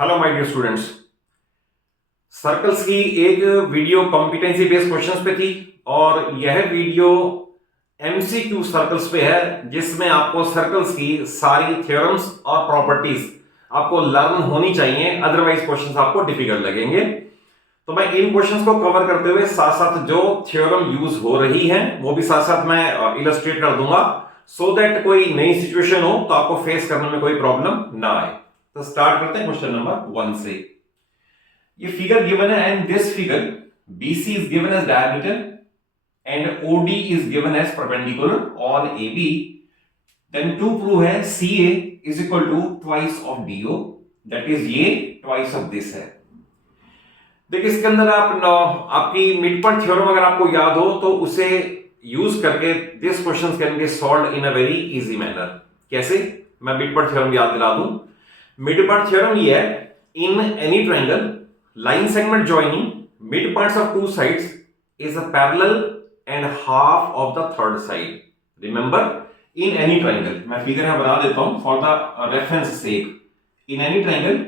Hello my dear students. Circles की एक video competency based questions पे थी और यह वीडियो एमसीक्यू सर्कल्स पे है, जिसमें आपको सर्कल्स की सारी थ्योरम्स और प्रॉपर्टीज आपको लर्न होनी चाहिए, अदरवाइज क्वेश्चंस आपको डिफिकल्ट लगेंगे। तो मैं इन क्वेश्चंस को कवर करते हुए साथ साथ जो थ्योरम यूज हो रही है वो भी साथ साथ मैं इलस्ट्रेट कर दूंगा, सो दैट कोई नई सिचुएशन हो तो आपको फेस करने में कोई प्रॉब्लम ना आए। तो स्टार्ट करते हैं क्वेश्चन नंबर 1 से। ये फिगर गिवन है and this figure BC is given as diameter and OD is given as perpendicular on AB. Then to prove है CA is equal to twice of DO, that is ये twice of this है। देखिए इसके अंदर आपकी mid point theorem अगर आपको याद हो तो उसे यूज करके this questions can be solved in a very easy manner. कैसे? मैं मिड पॉइंट थ्योरम याद दिला दूं। मिड पॉइंट थ्योरम ये है, in any triangle line segment joining midpoints of two sides is a parallel and half of the third side. Remember, in any triangle, मैं figure यहाँ बना देता हूं for the reference sake. In any triangle,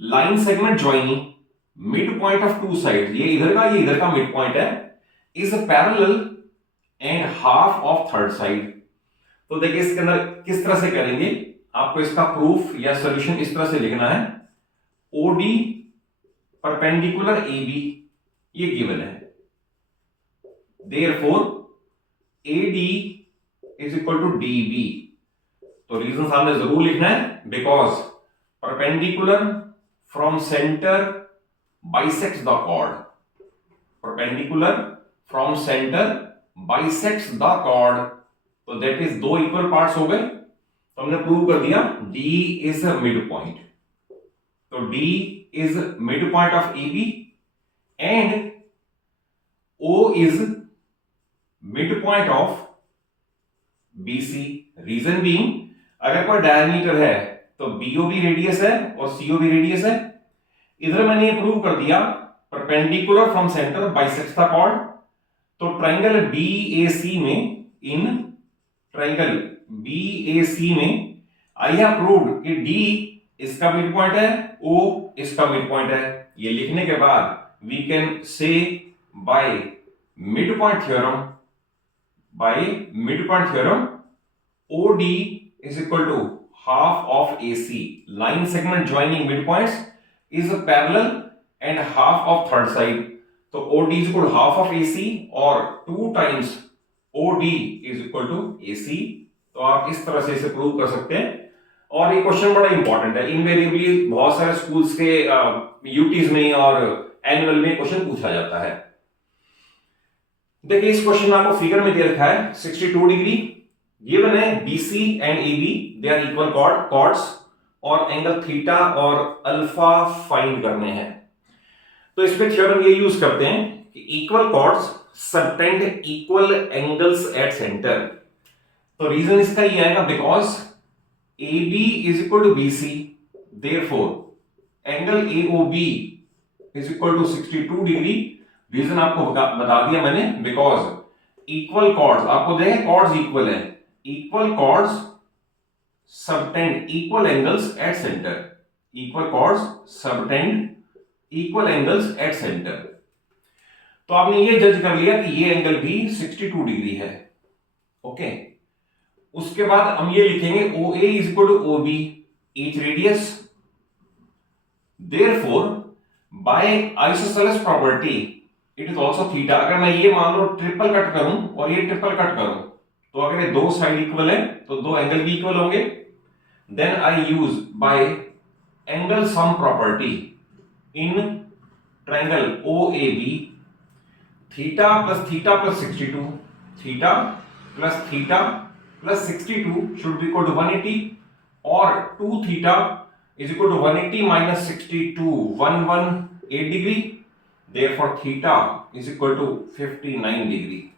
line segment joining midpoint of two sides, ये इधर का midpoint है, is a parallel and half of third side. तो देखिए इसके अंदर किस तरह से करेंगे, आपको इसका प्रूफ या सॉल्यूशन इस तरह से लिखना है। OD परपेंडिकुलर AB ये गिवन है, therefore AD is equal to DB। तो रीजन सामने जरूर लिखना है, because perpendicular from centre bisects the chord. Perpendicular from centre bisects the chord, तो दैट इज दो इक्वल पार्ट्स हो गए। तो हमने प्रूव कर दिया D is a mid point, तो D is midpoint of AB and O is midpoint of BC. Reason being, अगर कोई डायमीटर है तो BO भी रेडियस है और CO भी रेडियस है। इधर मैंने ये प्रूव कर दिया perpendicular from centre bisects the chord. तो ट्रायंगल BAC में, इन ट्रायंगल BAC में आई हैव प्रूव्ड कि D इसका मिड पॉइंट है, O इसका मिड पॉइंट है। ये लिखने के बाद we can say by mid point theorem OD is equal to half of AC। Line segment joining mid points is parallel and half of third side. तो OD is equal to half of AC और 2 times OD is equal to AC। तो आप इस तरह से इसे prove कर सकते हैं। और ये क्वेश्चन बड़ा इंपॉर्टेंट है, इनवेरिएबली बहुत सारे स्कूल्स के यूटीज में और एनुअल में क्वेश्चन पूछा जाता है। देखिए इस क्वेश्चन में आपको फिगर में दे रखा है 62 डिग्री गिवन है, BC and AB they are equal chords और एंगल थीटा और अल्फा फाइंड करने हैं। तो इसमें थ्योरम ये यूज करते हैं कि equal chords subtend equal angles at centre. तो रीजन इसका ये आएगा because AB is equal to BC, therefore angle AOB is equal to 62 degree. Reason आपको बता दिया मैंने, बिकॉज इक्वल कॉर्ड्स, आपको देखें कॉर्ड्स इक्वल है, equal chords subtend equal angles at centre. Equal chords subtend equal angles at centre. तो आपने ये जज कर लिया कि ये एंगल भी 62 डिग्री है। ओके, उसके बाद हम ये लिखेंगे OA is equal to OB, each radius. Therefore, by isosceles property, it is also theta. अगर मैं ये मान लो ट्रिपल कट करूं और ये ट्रिपल कट करूं, तो अगर ये दो साइड इक्वल है तो दो एंगल भी इक्वल होंगे। Then I use by angle sum property in triangle OAB, theta plus 62, theta plus theta plus 62 should be equal to 180 or 2 theta is equal to 180 minus 62, 118 degree. Therefore theta is equal to 59 degree.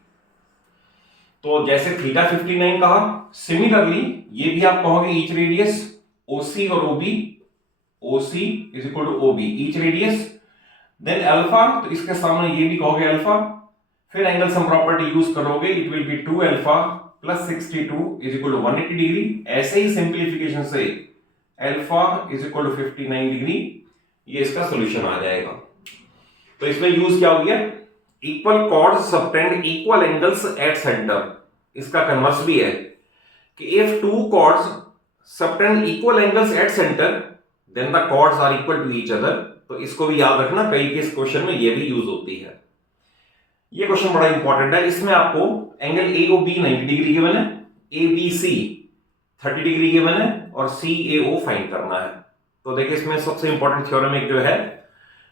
तो जैसे theta 59 कहा, similarly ये भी आप कहोगे each radius OC और OB, OC is equal to OB, each radius. Then alpha, तो इसके सामने ये भी कहोगे अल्फा, फिर एंगल सम प्रॉपर्टी यूज करोगे, it will be 2 alpha plus 62 is equal to 180 degree. ऐसे ही सिंप्लीफिकेशन से alpha is equal to 59 degree ये इसका सोल्यूशन आ जाएगा। तो इसमें यूज क्या हो गया, equal chords subtend equal angles at centre. इसका कन्वर्स भी है कि if two chords subtend equal angles at centre then the chords are equal to each other. तो इसको भी याद रखना, कई के इस क्वेश्चन में ये भी यूज होती है। ये क्वेश्चन बड़ा इंपॉर्टेंट है। इसमें आपको एंगल AOB 90 डिग्री गिवन है, ABC 30 डिग्री गिवन है और CAO फाइंड करना है। तो देखिए इसमें सबसे इंपॉर्टेंट थ्योरम एक जो है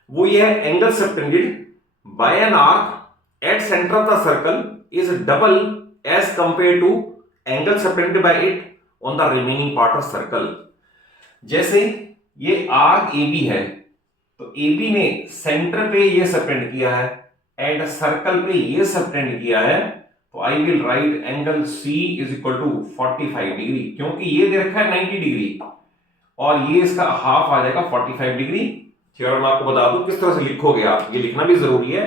वो ये है, angle subtended by an arc at centre of the circle is double as compare to angle subtended by it on the remaining part of circle. जैसे ये आर्क AB है, तो AB ने सेंटर पे ये सबटेंड किया है एंड सर्कल पे ये सबटेंड किया है, तो I will write angle C is equal to 45 degree, क्योंकि ये दे रखा है 90 डिग्री और ये इसका हाफ आ जाएगा 45 डिग्री। थ्योरम आपको बता दूं किस तरह से लिखोगे आप, ये लिखना भी जरूरी है।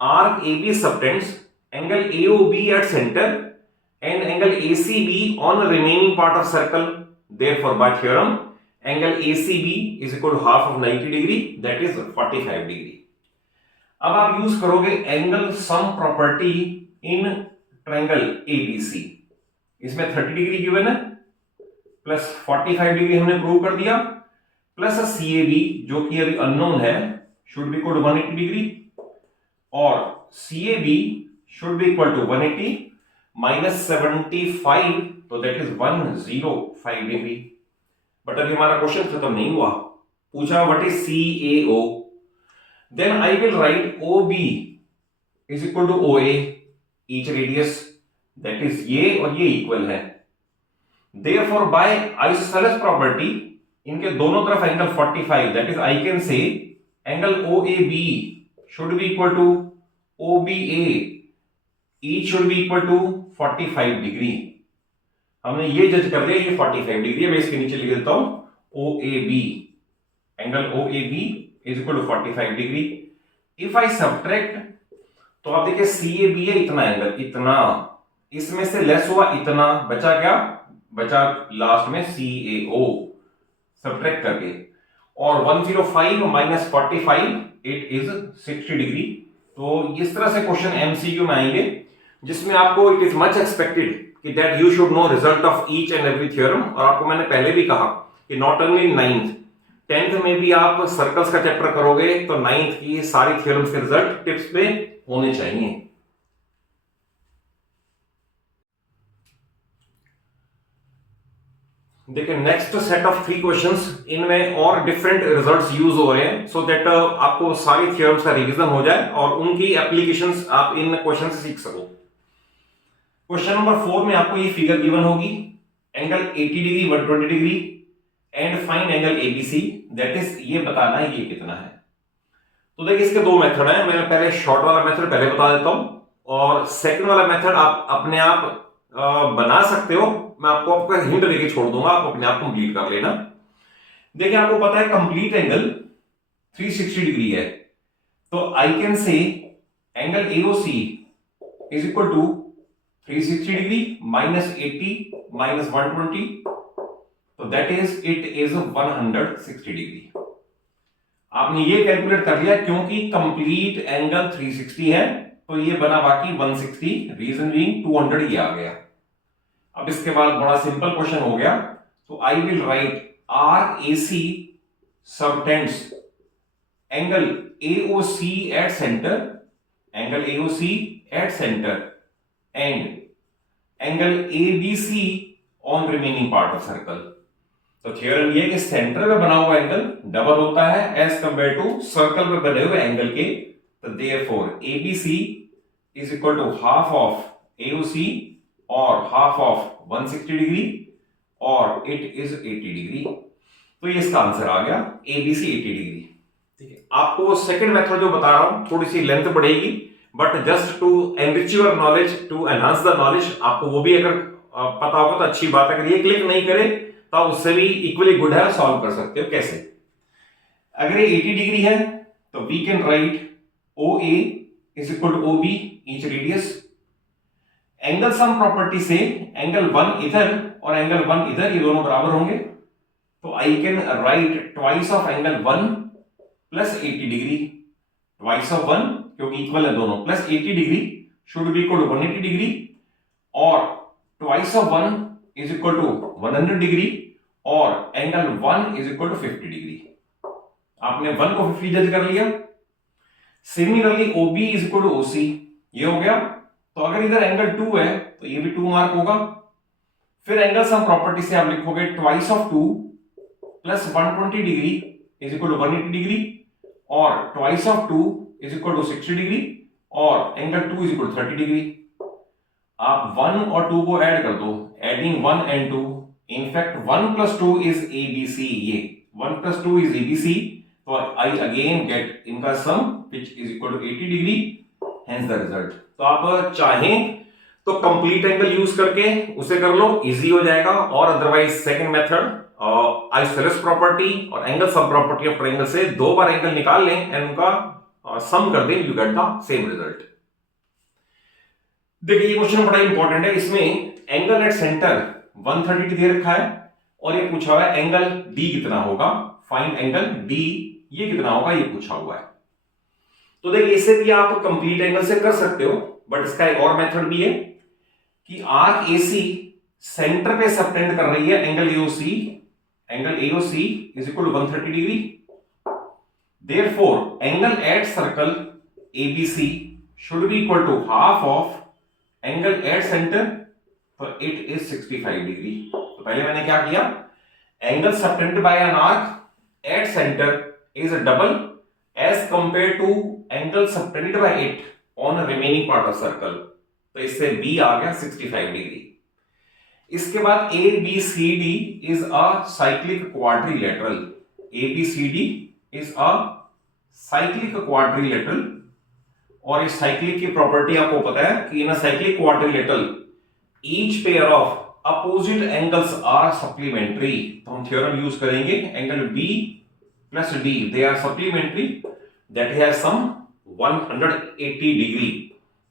Arc AB subtends angle AOB at centre and angle ACB on remaining part of circle, therefore by theorem angle ACB is equal to half of 90 degree, that is 45 degree. अब आप यूज करोगे angle sum property in triangle ABC। इसमें 30 degree given है plus 45 degree हमने prove कर दिया, plus CAB जो कि अभी अननोन है should be equal to 180 degree और CAB should be equal to 180 minus 75, तो दैट इज 105 डिग्री। बट अभी हमारा क्वेश्चन खत्म नहीं हुआ, पूछा what is CAO, then I will write OB is equal to OA each radius, that is ये और ये इक्वल है। Therefore by isosceles प्रॉपर्टी इनके दोनों तरफ angle 45, that is I can say angle OAB should be equal to OBA each should be equal to 45 degree. हमने ये जज कर लिया ये 45 डिग्री है, मैं इसके नीचे लिख देता हूं OAB, angle OAB is equal to 45 degree. If I subtract, तो आप देखिए CAB है इतना एंगल, इतना, इसमें से लेस हुआ इतना, बचा क्या, बचा लास्ट में CAO सब्ट्रैक्ट करके, और 105 माइनस 45 इट इज 60 डिग्री। तो इस तरह से क्वेश्चन MCQ में आएंगे जिसमें आपको इट इज मच एक्सपेक्टेड कि that you should know result of each and every theorem. और आपको मैंने पहले भी कहा कि नॉट ओनली 9th 10th में भी आप सर्कल्स का चैप्टर करोगे तो 9th की सारी थ्योरम्स के रिजल्ट टिप्स पे होने चाहिए। देखिए नेक्स्ट सेट ऑफ 3 क्वेश्चंस, इनमें और डिफरेंट रिजल्ट्स यूज हो रहे हैं सो दैट आपको सारी थ्योरम्स का रिवीजन हो जाए और उनकी एप्लीकेशंस आप इन क्वेश्चन से सीख सको। क्वेश्चन नंबर 4 में आपको ये फिगर गिवन होगी, angle 80 degree 120 degree and find angle ABC, that is ये बताना है ये कितना है। तो देखिए इसके 2 मेथड हैं, मैं पहले शॉर्ट वाला मेथड पहले बता देता हूं और सेकंड वाला मेथड आप अपने आप बना सकते हो, मैं आपको हिंट देके छोड़ दूंगा, आप अपने आप कंप्लीट कर लेना। देखिए आपको पता है कंप्लीट एंगल 360 डिग्री है, तो I can say angle AOC is equal to 360 degree minus 80 minus 120, तो that is it is 160 degree. आपने ये कैलकुलेट कर लिया क्योंकि कंप्लीट एंगल 360 है तो ये बना बाकी 160, रीजन बीइंग 200 ही आ गया। अब इसके बाद बड़ा सिंपल क्वेश्चन हो गया, तो I will write arc AC subtends angle AOC at centre, angle AOC eight centre and angle ABC on remaining part of circle. तो थ्योरम ये कि सेंटर में बना हुआ एंगल डबल होता है एज कंपेयर टू सर्कल में बने हुए एंगल के, तो therefore ABC is equal to half of AOC और हाफ ऑफ 160 डिग्री और इट इज 80 डिग्री। तो ये इसका आंसर आ गया ABC 80 डिग्री। ठीक है, आपको सेकंड मेथड जो बता रहा हूं थोड़ी सी लेंथ बढ़ेगी, but just to enrich your knowledge, to enhance the knowledge, आपको वो भी अगर पता होगा तो अच्छी बात है। अगर ये क्लिक नहीं करे तो उससे भी इक्वली गुड है, सॉल्व कर सकते हो। कैसे? अगर ये 80 डिग्री है तो we can write OA is equal to OB each radius. Angle sum property से एंगल 1 इधर और एंगल 1 इधर, ये दोनों बराबर होंगे, तो I can write twice of angle 1 plus 80 degree, twice of 1 क्योंकि इक्वल है दोनों, plus 80 degree should be equal to 180 degree, और twice of 1 is equal to 100 degree, और angle 1 is equal to 50 degree. आपने 1 को 50 जज कर लिया। Similarly OB is equal to OC, ये हो गया। तो अगर इधर एंगल 2 है तो ये भी 2 मार्क होगा। फिर एंगल सम प्रॉपर्टी से आप लिखोगे twice of 2 plus 120 degree is equal to 180 degree, और twice of 2 is equal to 60 degree, और angle 2 is equal to 30 degree. आप 1 और 2 को ऐड कर दो, adding 1 and 2, in fact 1 plus 2 is ABC, ये 1 plus 2 is ABC, तो I again get इनका सम which is equal to 80 degree, hence the result। तो आप चाहें तो कंप्लीट एंगल यूज करके उसे कर लो, इजी हो जाएगा, और otherwise second method isosceles property और angle sum property of triangle से 2 बार एंगल निकाल लें एंड उनका सम कर दें, you get the same result. देखिए ये क्वेश्चन बड़ा इंपॉर्टेंट है, इसमें एंगल एट सेंटर 130 दे रखा है, और ये पूछा हुआ है एंगल D कितना होगा, फाइंड एंगल D, ये कितना होगा, ये पूछा हुआ है। तो देखिए इससे भी आप कंप्लीट एंगल से कर सकते हो, बट इसका एक और मेथड भी है कि आर्क AC सेंटर पे सबटेंड कर रही है angle AOC, angle AOC is equal to 130 degree, therefore angle at circle ABC should be equal to half of angle at centre, तो इट इज 65 डिग्री। तो पहले मैंने क्या किया, angle subtended by an arc at centre is double as compare to angle subtended by it on remaining part of circle, तो इससे B आ गया 65 degree. इसके बाद ABCD is a cyclic quadrilateral, ABCD is a cyclic quadrilateral, और इस cyclic की property आपको पता है कि in a cyclic quadrilateral each pair of opposite angles are supplementary. तो हम थ्योरम यूज करेंगे, angle B plus D they are supplementary, that has sum 180 degree,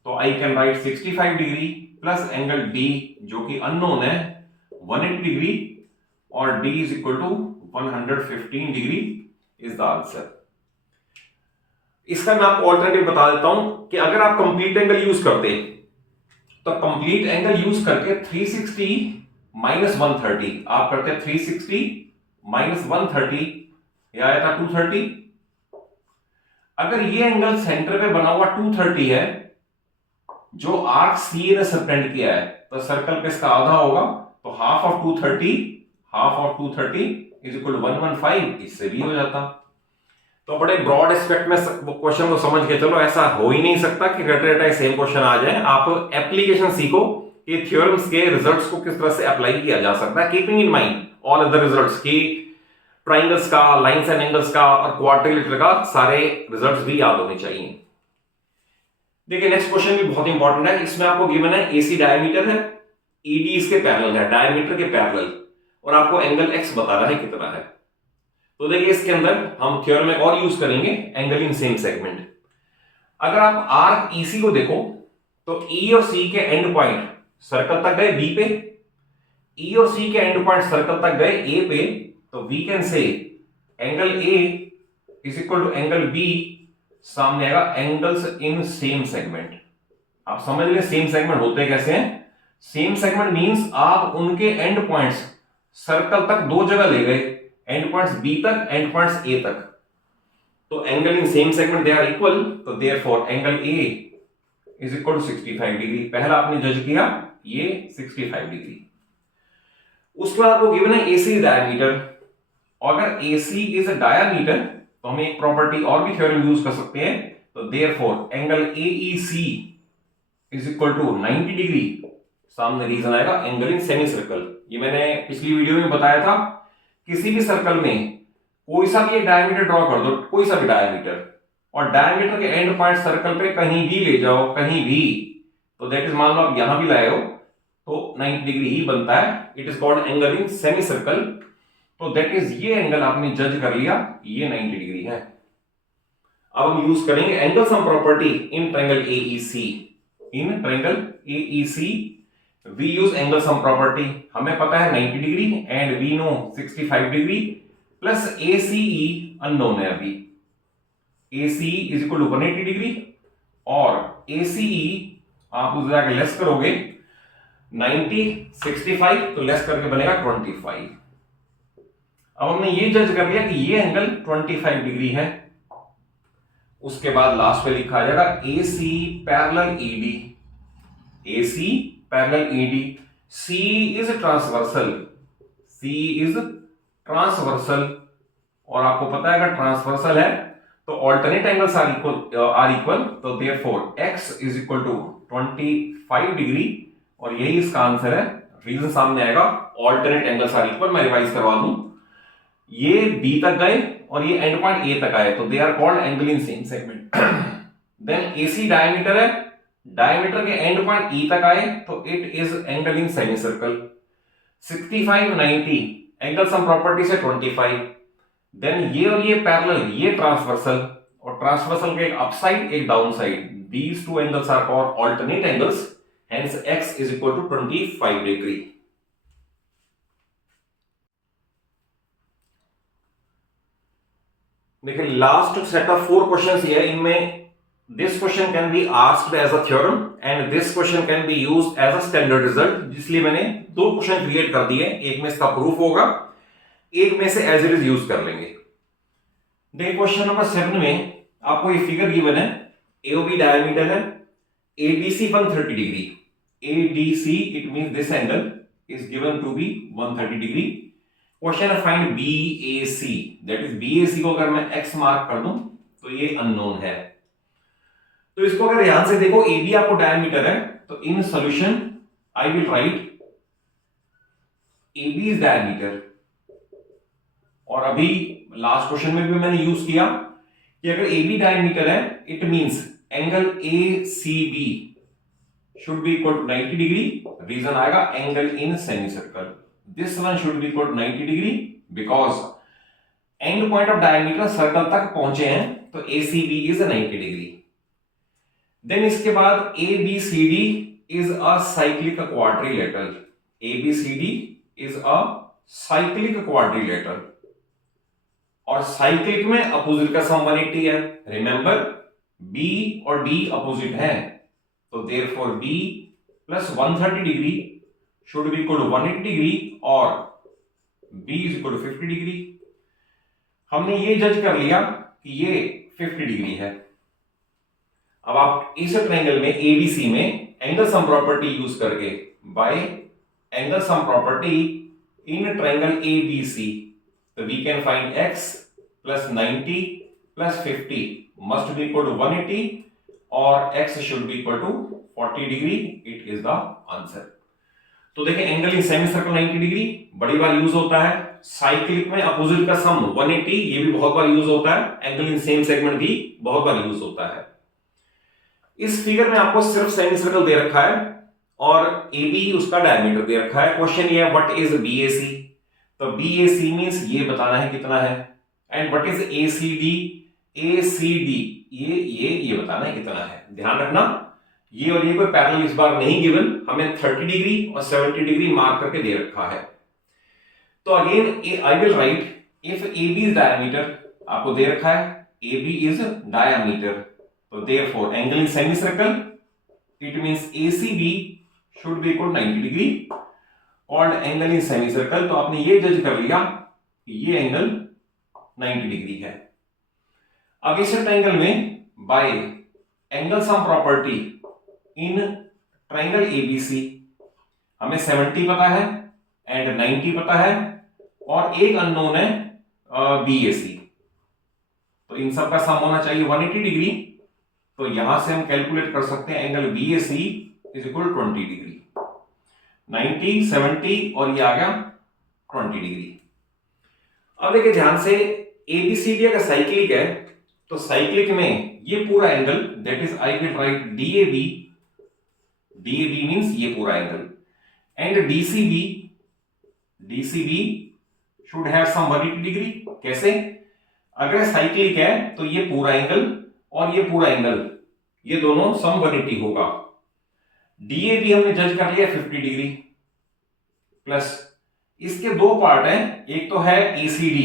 तो I can write 65 degree plus angle D जो कि unknown है 180 degree, और D is equal to 115 degree is the answer. इसका मैं आपको ऑल्टरनेटिव बता देता हूं कि अगर आप कंप्लीट एंगल यूज करते तो कंप्लीट एंगल यूज करके 360 माइनस 130 आप करते 360 माइनस 130, यह आया था 230। अगर ये एंगल सेंटर पे बना हुआ 230 है जो आर्क सी ने सबटेंड किया है, तो सर्कल पे इसका आधा होगा, तो half of 230 is equal to 115, इससे भी हो जाता। तो बड़े ब्रॉड एस्पेक्ट में क्वेश्चन को समझ के चलो, ऐसा हो ही नहीं सकता कि रटे सेम क्वेश्चन आ जाए। आप एप्लीकेशन सीखो कि थ्योरम्स के रिजल्ट्स को किस तरह से अप्लाई किया जा सकता है, keeping in mind all other results की, ट्राइंगल्स का, लाइंस एंड एंगल्स का और क्वाड्रिलेटरल का सारे रिजल्ट्स भी याद होने चाहिए। देखिए नेक्स्ट क्वेश्चन भी बहुत इंपॉर्टेंट है, इसमें आपको गिवन है AC डायमीटर है, ED इसके पैरेलल है, डायमीटर के पैरेलल, और आपको एंगल X बताना है कितना है। तो देखिए इसके अंदर हम थ्योरम में और यूज करेंगे एंगल इन सेम सेगमेंट। अगर आप आर्क EC को देखो तो E और C के एंड पॉइंट सर्कल तक गए B पे, E और C के एंड पॉइंट सर्कल तक गए A पे, तो we can say angle A is equal to angle B, सामने आएगा एंगल्स इन सेम सेगमेंट। आप समझ ले सेम सेगमेंट होते कैसे हैं। सेम सेगमेंट मींस आप उनके एंड पॉइंट्स सर्कल तक दो जगह ले गए, एंड पॉइंट्स B तक, एंड पॉइंट्स A तक, तो angle in same segment they are equal, तो therefore angle A is equal to 65 degree. पहला आपने जज किया ये 65 डिग्री। उसके बाद आपको गिवन है AC डायमीटर, अगर AC इज अ डायमीटर तो हम एक प्रॉपर्टी और भी थ्योरम यूज कर सकते हैं, तो therefore angle AEC is equal to 90 degree, सामने रीजन आएगा एंगल इन सेमी सर्कल। ये मैंने पिछली वीडियो में बताया था, किसी भी सर्कल में कोई सा भी एक डायमीटर ड्रॉ कर दो, कोई सा भी डायमीटर, और डायमीटर के एंड पॉइंट सर्कल पे कहीं भी ले जाओ, कहीं भी, तो दैट इज मान लो आप यहां भी लाए हो तो 90 डिग्री ही बनता है, it is called angle in semi circle. तो दैट इज ये एंगल आपने जज कर लिया, ये 90 डिग्री है। अब हम यूज करेंगे angle sum property in triangle AEC। In triangle AEC we use angle sum property, हमें पता है 90 degree and we know 65 degree plus ACE unknown है अभी, AC is equal to 180 degree और ACE आप उस जाके लेस करोगे 90 65 तो लेस करके बनेगा 25। अब हमने ये जज कर लिया कि ये एंगल 25 डिग्री है। उसके बाद लास्ट पे लिखा जाएगा AC parallel ED, AC parallel ED, C is transversal, C is transversal और आपको पता है अगर ट्रांसवर्सल है तो ऑल्टरनेट एंगल्स आर इक्वल, तो therefore x is equal to 25 degree और यही इसका आंसर है। रीजन सामने आएगा, ऑल्टरनेट एंगल्स आर इक्वल। मैं रिवाइज करवा दूं, ये B तक गए और ये एंड पॉइंट A तक आए तो they are called angle in same segment. Then AC diameter है, डायमीटर के एंड पॉइंट E तक आए तो it is angle in semi circle. 65 90 angle sum property से 25। देन ये और ये पैरेलल, ये ट्रांसवर्सल और ट्रांसवर्सल के एक अपसाइड एक down side, these two angles are called alternate angles, hence x is equal to 25 degree. देखिए लास्ट सेट ऑफ 4 क्वेश्चंस ये है, इनमें this question can be asked as a theorem and this question can be used as a standard result, इसलिए मैंने 2 question create कर दिए। एक में इसका प्रूफ होगा, एक में से एज इट इज यूज कर लेंगे। देखिए क्वेश्चन नंबर 7 में आपको ये फिगर गिवन है, AOB डायमीटर है, ADC 130 degree, ADC it means this angle is given to be 130 degree. Question है find BAC, that is BAC को अगर मैं x मार्क कर दूं तो ये अननोन है। तो इसको अगर ध्यान से देखो, AB आपको डायमीटर है तो in solution I will right AB is diameter, और अभी लास्ट क्वेश्चन में भी मैंने यूज किया कि अगर AB डायमीटर है it means angle ACB should be equal to 90 degree. Reason आएगा angle in semi circle, this one should be equal to 90 degree because end point of diameter circle तक पहुंचे हैं तो ACB इज 90 डिग्री। देन इसके बाद ABCD is a cyclic quadrilateral, ABCD is a cyclic quadrilateral और cyclic में opposite का sum 180 है। रिमेंबर B और D अपोजिट है तो therefore B plus 130 degree should be equal to 180 degree और B is equal to 50 degree. हमने ये जज कर लिया कि ये 50 डिग्री है। अब आप इस ट्रायंगल में ABC में एंगल सम प्रॉपर्टी यूज करके bye angle sum property in triangle ABC तो we can find x plus 90 plus 50 must be equal to 180 और x should be equal to 40 degree, it is the answer। तो देखें angle in semi circle 90 degree बड़ी बार use होता है, cyclic में opposite का sum 180 ये भी बहुत बार यूज होता है, एंगल इन सेम सेगमेंट भी बहुत बार यूज होता है। इस फिगर में आपको सिर्फ सेमी सर्कल दे रखा है और AB उसका डायमीटर दे रखा है। क्वेश्चन ये है व्हाट इज BAC, तो BAC मींस ये बताना है कितना है, and what is ACD, ACD ये बताना है कितना है। ध्यान रखना ये और ये कोई पैरेलल इस बार नहीं गिवन, हमें 30 डिग्री और 70 डिग्री मार्क करके दे रखा है। तो again I will right if AB is diameter आपको दे रखा है, AB इज डायमीटर तो therefore angle in semi circle it means ACB should be equal 90 degree called angle in semi circle. तो आपने ये जज कर लिया कि ये एंगल 90 डिग्री है। अब इस ट्रायंगल में bye angle sum property in triangle ABC हमें 70 पता है एंड 90 पता है और एक अननोन है BAC, तो इन सब का सम होना चाहिए 180 डिग्री। तो यहां से हम कैलकुलेट कर सकते हैं angle BAC is equal 20 degree, 90 70 और ये आ गया 20 डिग्री। अब देखिए ध्यान से ABCD अगर साइक्लिक है तो साइक्लिक में ये पूरा angle that is I will write DAB means ये पूरा angle and DCB should have sum 180 degree. कैसे, अगर साइक्लिक है तो ये पूरा एंगल और ये पूरा एंगल ये दोनों सम 180 होगा। DAB हमने जज कर लिया 50 डिग्री प्लस इसके दो पार्ट हैं, एक तो है ACD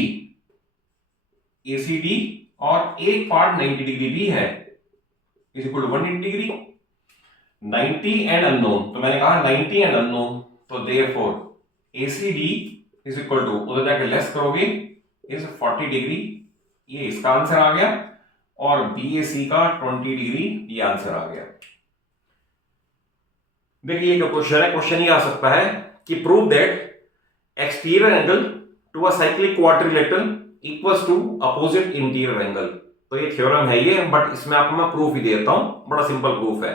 और एक पार्ट 90 डिग्री भी है, is equal to 180 degree. 90 and unknown, तो मैंने कहा 90 एंड अननोन, तो therefore ACD is equal to, उधर जाके लेस करोगे, इज 40 डिग्री, ये इसका आंसर आ गया, और BAC का 20 डिग्री, ये आंसर आ गया। देखिए ये क्वेश्चन है, क्वेश्चन ये आ सकता है कि prove that exterior angle to a cyclic quadrilateral equals to opposite interior angle. तो ये थ्योरम है ये, बट इसमें आपको मैं प्रूफ ही देता हूं, बड़ा सिंपल प्रूफ है।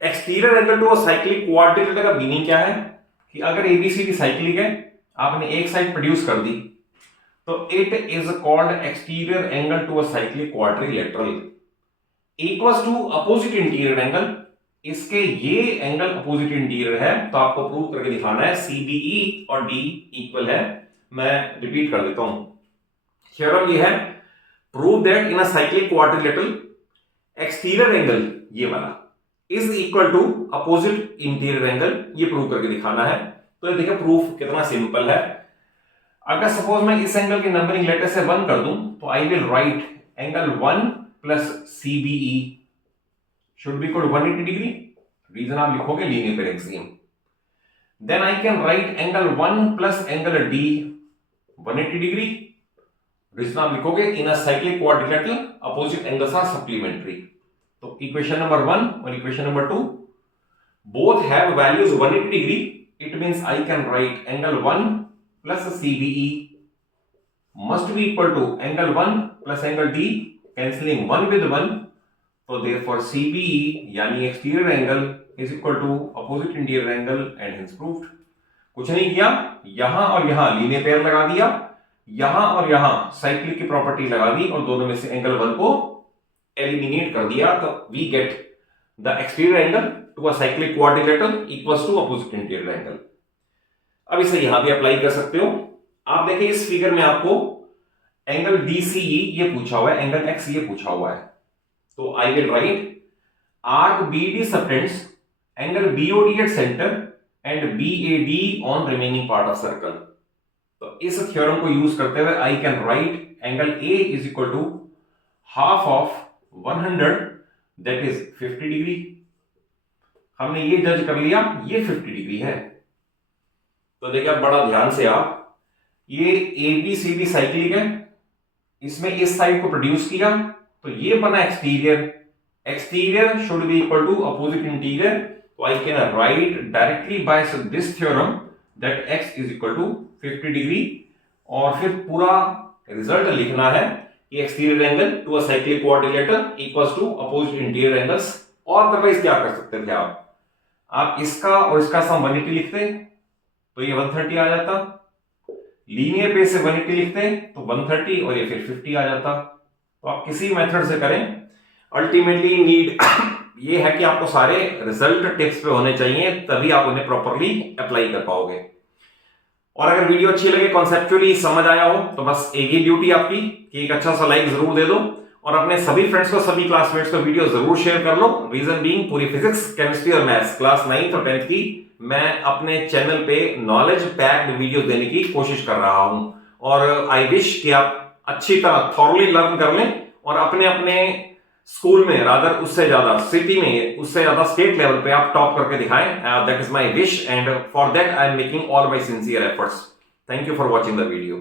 Exterior angle to a cyclic quadrilateral का मीनिंग क्या है कि अगर ABCD साइक्लिक है, आपने एक साइड प्रोड्यूस कर दी, तो it is called exterior angle to a cyclic quadrilateral equals to opposite interior angle. इसके ये एंगल अपोजिट इंटीरियर है, तो आपको प्रूव करके दिखाना है CBE और D इक्वल है। मैं रिपीट कर देता हूं, थ्योरम ये है, prove that in a cyclic quadrilateral exterior angle ये वाला is equal to opposite interior angle, ये प्रूव करके दिखाना है। तो ये देखिए प्रूफ कितना सिंपल है। अगर सपोज मैं इस एंगल की नंबरिंग लेटर से 1 कर दूं, तो I will write angle 1 plus CBE should be equal to 180 degree. Reason आप लिखोगे linear pair axiom. Then I can write angle 1 plus angle D 180 degree. Reason आप लिखोगे in a cyclic quadrilateral opposite angles are supplementary. तो equation number 1 और equation number 2 both have values 180 degree, it means I can write angle 1 plus CBE must be equal to angle 1 plus angle D, cancelling 1 with 1, तो therefore CBE यानी exterior angle is equal to opposite interior angle and hence proved. कुछ नहीं किया, यहां और यहां linear pair लगा दिया, यहां और यहां साइक्लिक की प्रॉपर्टी लगा दी, और दोनों में से एंगल 1 को एलिमिनेट कर दिया, तो we get the exterior angle to a cyclic quadrilateral equals to opposite interior angle. अब इसे यहां भी अप्लाई कर सकते हो। आप देखिए इस फिगर में आपको एंगल DCE ये पूछा हुआ है, एंगल X ये पूछा हुआ है, तो I will write arc BD subtends angle BOD at centre and BAD on remaining part of circle. तो इस थ्योरम को यूज करते हुए I can write angle A is equal to half of 100 that is 50 degree. हमने ये जज कर लिया, ये 50 डिग्री है। तो देखिए आप बड़ा ध्यान से, आप ये ABCD साइक्लिक है, इसमें इस साइड को प्रोड्यूस किया, तो ये बना exterior, exterior should be equal to opposite interior, तो I can write directly by this theorem that x is equal to 50 degree, और फिर पूरा रिजल्ट लिखना है कि exterior angle to a cyclic quadrilateral equals to opposite interior angles. और otherwise क्या कर सकते थे आप इसका और इसका सम 180 लिखते तो ये 130 आ जाता, लीनियर पे से 180 लिखते तो 130 और ये फिर 50 आ जाता। तो आप किसी मेथड से करें, अल्टीमेटली नीड ये है कि आपको सारे रिजल्ट टिप्स पे होने चाहिए, तभी आप उन्हें प्रॉपरली अप्लाई कर पाओगे। और अगर वीडियो अच्छी लगे, कॉन्सेप्चुअली समझ आया हो, तो बस एक ही ड्यूटी आपकी कि एक अच्छा सा लाइक जरूर दे दो, और अपने सभी फ्रेंड्स को, सभी क्लासमेट्स को वीडियो जरूर शेयर कर लो। रीजन बीइंग पूरी फिजिक्स, केमिस्ट्री और मैथ्स क्लास 9th और 10th की मैं अपने चैनल पे नॉलेज पैक्ड वीडियो देने की कोशिश कर रहा हूं, और आई विश कि आप अच्छी तरह थॉरली लर्न कर लें और अपने अपने स्कूल में, रादर उससे ज्यादा सिटी में, उससे ज्यादा स्टेट लेवल पे आप टॉप करके दिखाएं। That is my wish, and for that I am making all my sincere efforts. Thank you for watching the video.